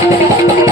Thank you.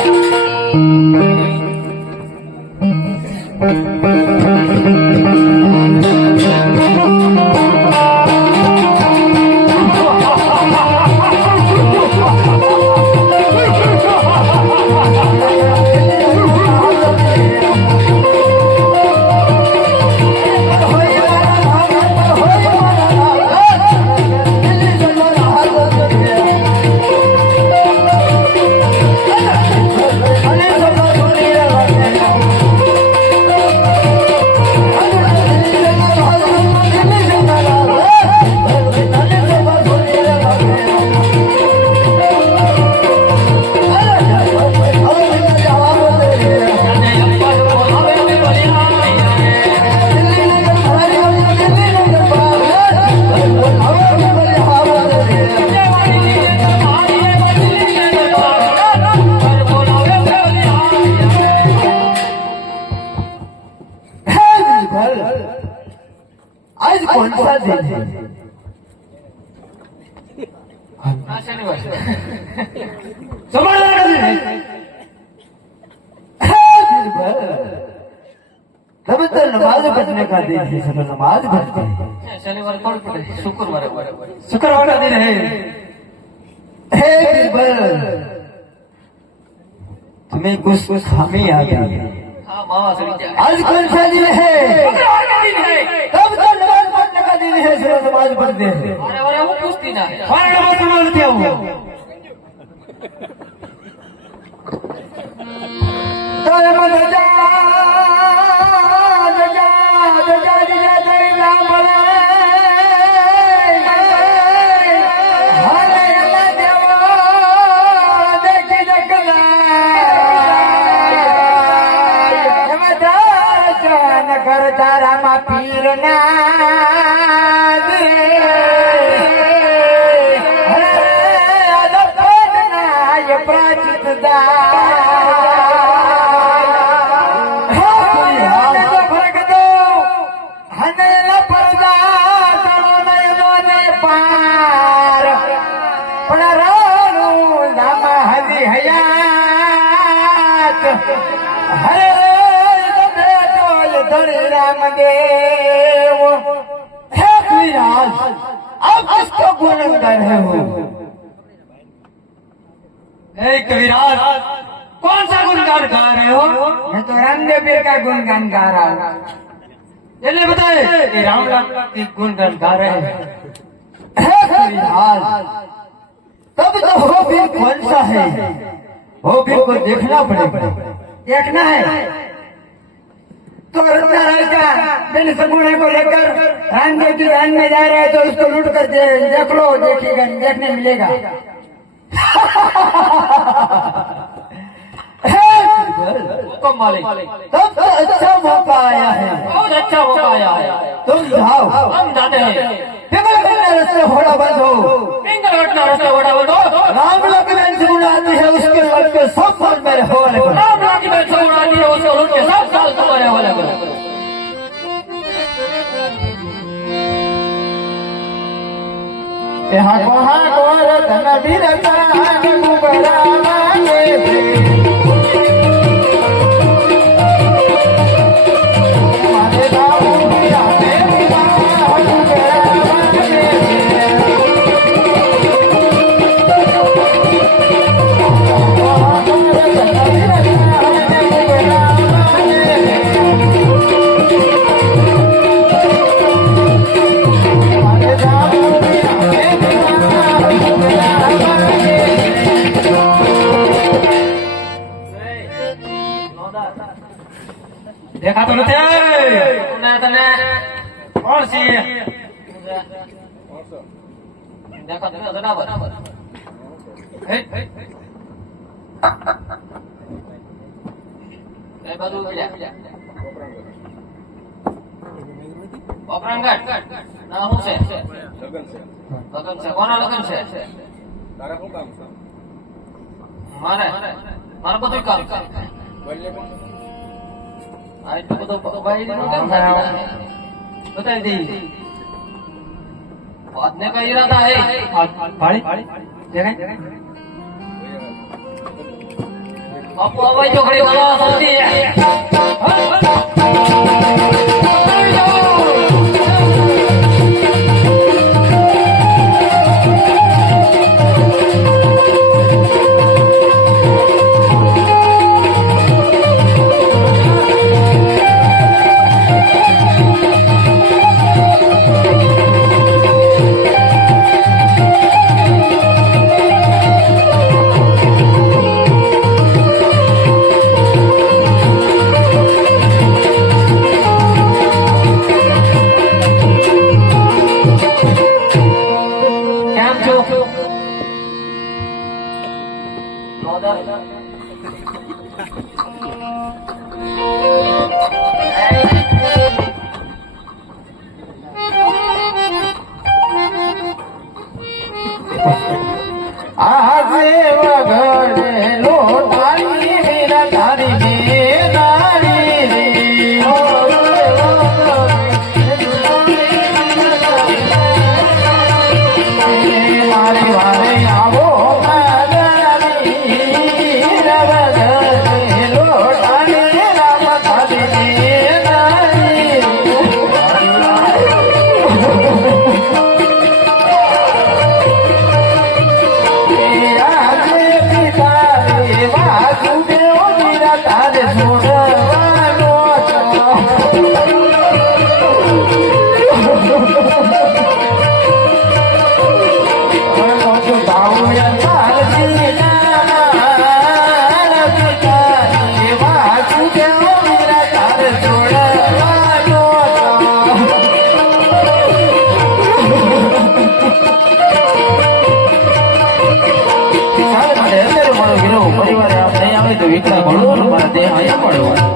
શનિવાર કોણ પડે શુક્રવારે પડે शुक्रवार का दिन है हे बीरबल तुम्हें कुछ खामी आ गई है હા માવા સડી જાય आज कौन सा दिन है શુક્રવાર का दिन है तब तो नमाज पढ़ने का दिन है सब नमाज पढ़ते हैं વારે વારે હું પૂછતી ના हमारे नमाज समझते हो तो मन દર્શન કરતા રામા પીરના रहे हो। कविराज कौन सा गुणगान गा रहे हो? मैं तो रामदेव पीर का गुणगान गा रहा हूँ। जल्दी बताए रामलाल की गुणगान गा रहे हैं। कविराज तब तो हो फिर कौन सा है? हो फिर को देखना पड़ेगा। देखना है। तो अरुण का जन समूह को लेकर रामदेव की रान में जा रहे तो उसको लूट कर देख लो देखिएगा देखने मिलेगा तब तो अच्छा मौका आया है बहुत अच्छा मौका आया है तुम जाओ हम जाते हैं पिंगल घटना रस्ते घोड़ा बंद हो पिंगल घटना रस्ते घोड़ा बंद हो राम लक्ष्मण सुनाती है उसके लड़के सब फल में हो रहे હાકો હાકો રતન બિરતા ગુબરા માગે છે. দেখো তুমি મારે મારું બધું કામ છે. બધું ભાઈ બતાવી દઈ ને કઈ ઈરાદા હે ભાળી જગાઈ અપુ અવાય ચોકડી વાળા સૌથી 一会就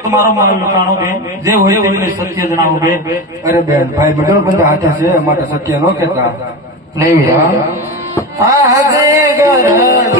તમારો માલ લખાણો બે. જે હોય તમને સત્ય જણાવો બે. અરે બેન ભાઈ બધો બધા હાથે છે માટે સત્ય ન કેતા નહીં હા હા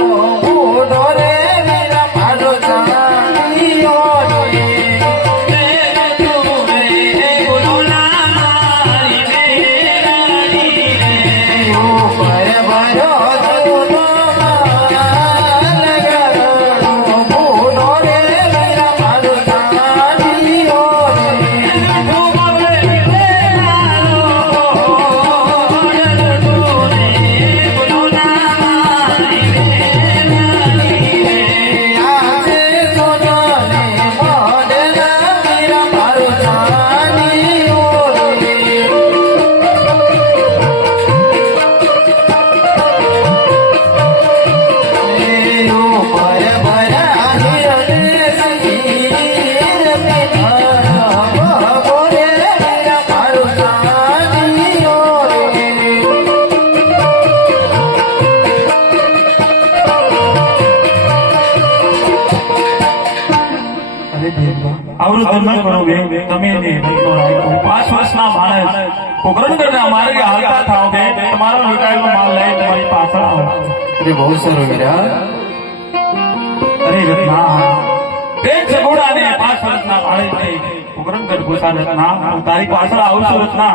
ન કરો બે તમે એને હેલ્પનો રાખો પાંચ વર્ષના માણસ પોકરણગઢના માર્ગે હાલતા થાવ બે તમારો નિકાયનો માલ લઈ તમારી પાછળ આવો અરે બહુ સારું વીરા અરે રત્ના બે જગોડાને પાંચ વર્ષના માણસ પોકરણગઢ ગોસા રત્ના તારી પાછળ આવશું રત્ના.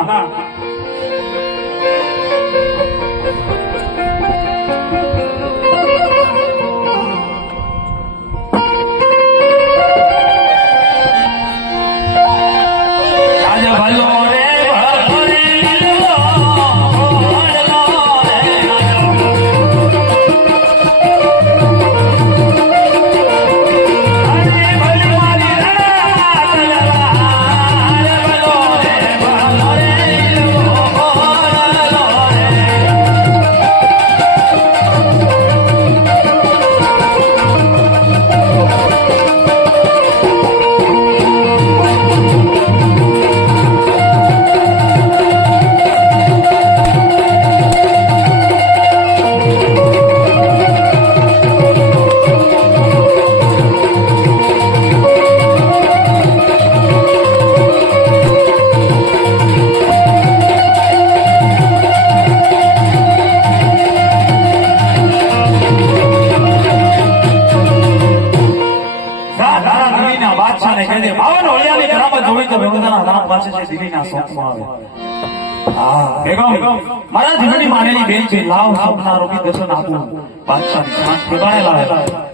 બેન છે લાવ સપના રોકી દર્શન આપું બાદશાહની શાન ઠેકાણે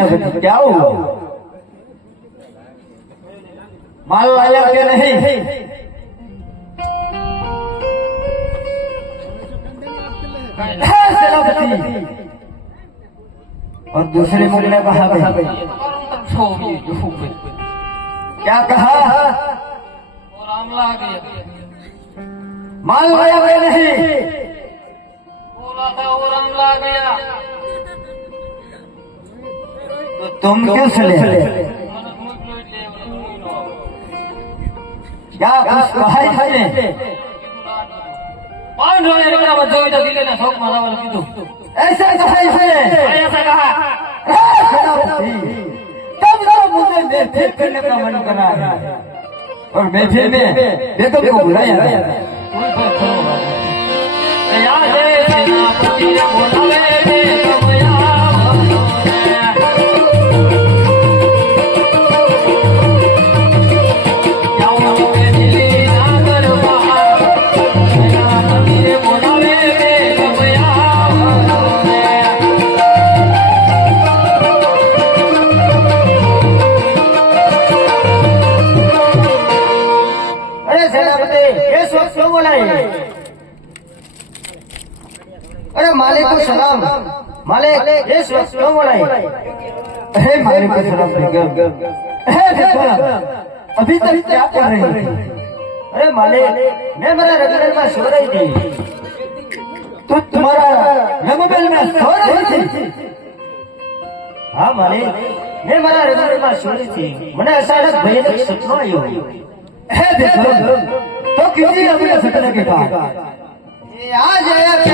कहने को क्या हुआ माल लाया के नहीं? और दूसरे मुगले कहा क्या कहा? माल लाया नहीं? बोला था गया। तुम किस लिए क्या उस भाई ने कौन रोने रोने मत जोई तो दिले ना शौक मारा वाला कीधु ऐसा भाई से ऐसा कहा तब जरा मुझे देख करने का मन करा है और बैठे में देखो को बुलाया यार है ना बोला अभी तक क्या कर रही थी अरे मालिक, मैं मेरा रगड़ में सो रही थी। तो तुम्हारा रंगबेल में सो रही थी? हाँ मालिक, मैं मेरा रगड़ में सो रही थी। मैंने अचानक भयानक सपना आयो। है देखो तो किसी अपने सपने के बाद। आज आया चले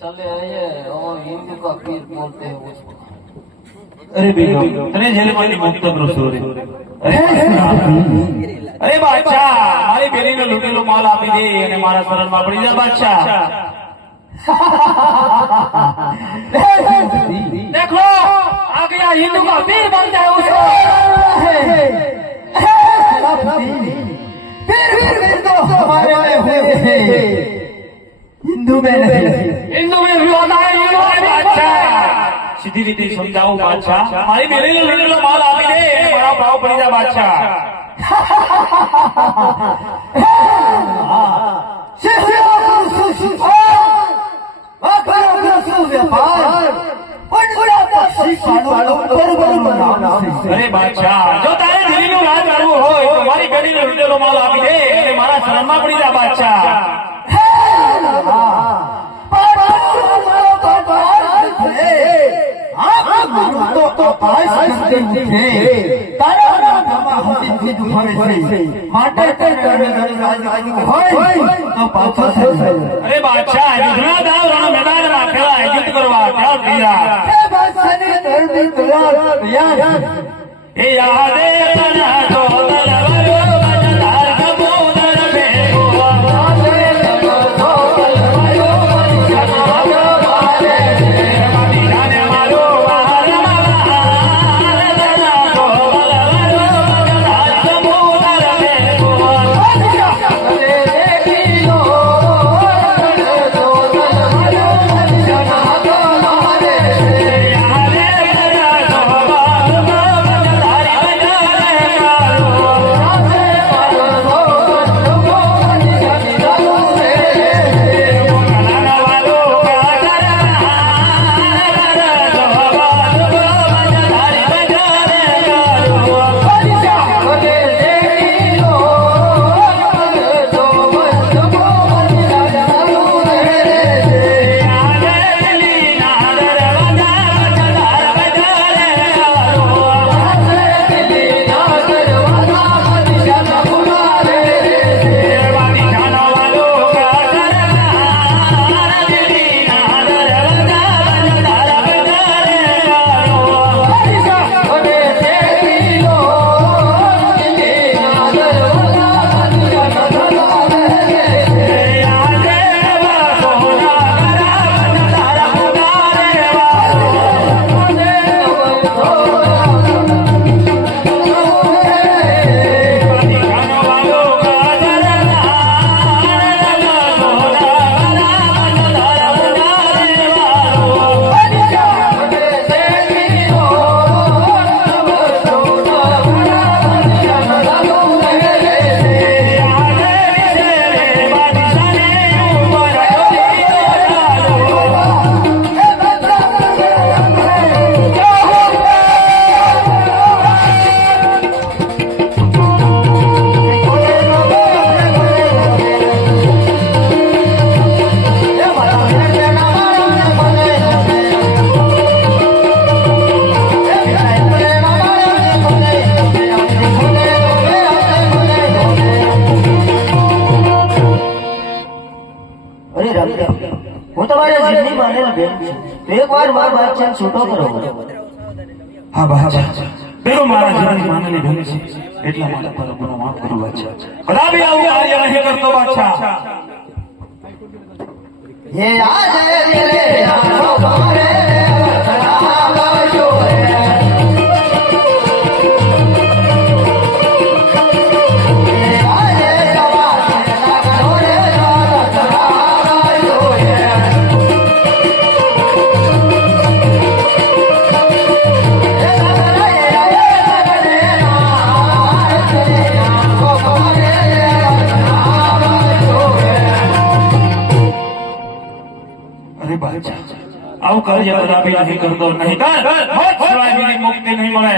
चले आइए और हिंदू का पीर बोलते हैं उसको અરે બેગમ તને જેલમાંથી મુક્ત કરો સોરે અરે બાદશાહ મારી બેલીને લૂંટેલો માલ આપી દે અને મારા શરણમાં પડી જા બાદશાહ देखो आ गया हिंदू का पीर बनता है उसको फिर फिर फिर तो हमारे में हुए સીધી રીતે સમજાવું, બાદશાહ. મારી બેલીને લીધેલો માલ આપી દે મારા ભાવ પડી જા બાદશાહ. અરે બાદશાહ, જો પડી જા, બાદશાહ. અરે બાદશાહ યુદ્ધના દાવ રણ મેદાનમાં ખેલાય યુદ્ધ કરવા ત્યાર દીધા એ યાદે તના તો છૂટો કરો હા બાદશાહ પેલો મારા જીવન માનની બેન છે, એટલા માટે તારો ગુનો માફ કરવા છે કદાપી કાર્ય કદાપી નહીં કરતો નહીં. મુક્તિ નહીં મળે.